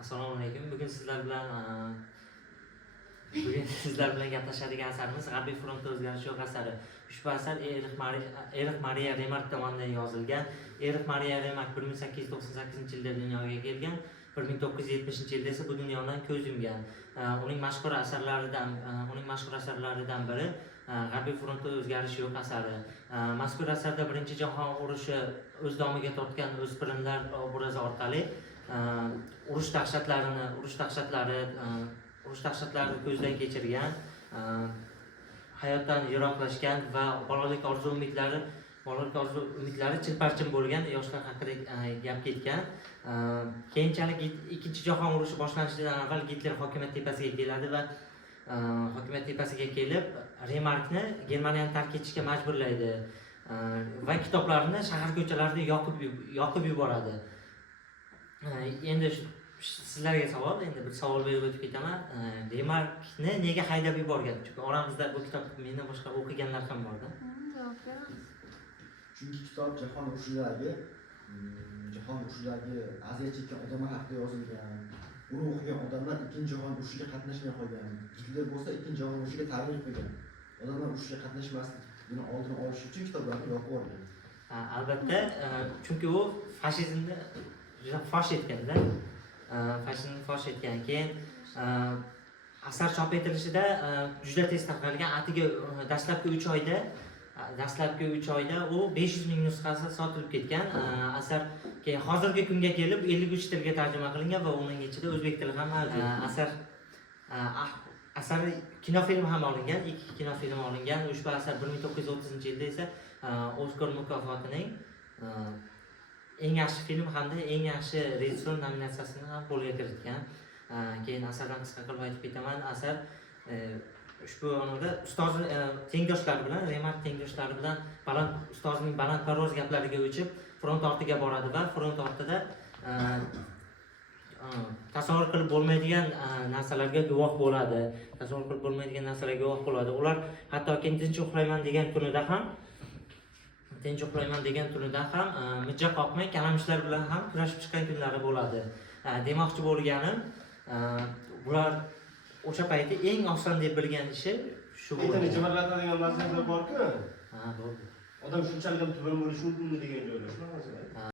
Assalomu alaykum. Bugun sizlar bilan gaplashadigan asarimiz G'arbiy frontda o'zgarish yo'q asari. Ushbu asar Erix Mariya Remark tomonidan yozilgan. Erix Mariya Remark 1898-yilda dunyoga kelgan, 1970-yilda esa bu dunyodan ko'z yumgan. Uning mashhur asarlaridan biri G'arbiy frontda o'zgarish yo'q asari. Mazkur asarda Birinchi jahon urushi o'z domiga tortgan o'spirinlar obrazi orqali urush dahshatlarini ko'zdan kechirgan, hayotdan yiroqlashgan va bolalik orzu umidlari chilparchin bo'lgan yoshlar haqida gap ketgan. Keyinchalik Ikkinchi jahon urushi boshlanishidan avval Gitler hokimiyat tepasiga keladi va hokimiyat tepasiga kelib Remarkni Germaniyani tark etishga majburlaydi va kitoblarini shahar ko'chalarida yoqib yuboradi. Endi sizlarga savol, bir savol berib o'tib ketaman. Remarkni nega haydab yuborgan? Chunki oramizda bu kitobni mendan boshqa o'qiganlar ham bor-da. Javob beramiz. Chunki kitob jahon urushidagi aziyat chekkan odamlar haqida yozilgan. Uni o'qigan odamlar Ikkinchi jahon urushiga qatnashmay qolgan. Gitler bo'lsa Ikkinchi jahon urushiga targ'ib qilgan. Odamlar urushga qatnashmaslik, buni oldini olish uchun kitoblarni yoqib yuborgan. Albatta, chunki u fashizmni juda fosh etganda, fashizmni fosh etgan. Keyin asar chop etilishida juda tez tarqalgan. Atigi dastlabki 3 oyda u 500 ming nusxasi sotilib ketgan. Asar keyin hozirgi kunga kelib 53 tilga tarjima qilingan va uning ichida o'zbek tili ham mavjud. Asar kinofilm ham olingan, 2 kinofilm olingan. Ushbu asar 1930-yilda esa Oskar mukofotining eng yaxshi film hamda eng yaxshi rejissyor nominatsiyasini ham qo'lga kiritgan. Keyin asardan qisqa qilib aytib ketaman. Asar ushbu onoda ustozi tengdoshlari bilan, Remark tengdoshlari bilan ustozning balandparvoz gaplariga o'chib front ortiga boradi va front ortida tasavvur qilib bo'lmaydigan narsalarga guvoh bo'ladi. Ular hattoki tinch uxlayman degan tunida ham mijja qoqmay kalamushlar bilan ham kurashib chiqqan kunlari bo'ladi. Demoqchi bo'lganim, bular o'sha payti eng oson deb bilgan ishi shu bo'ldi. Aytani jimirlatadigan narsalar bor-ku. Bo'ldi. Odam shunchalik ham tuban bo'lishi mumkinmi degan joylar.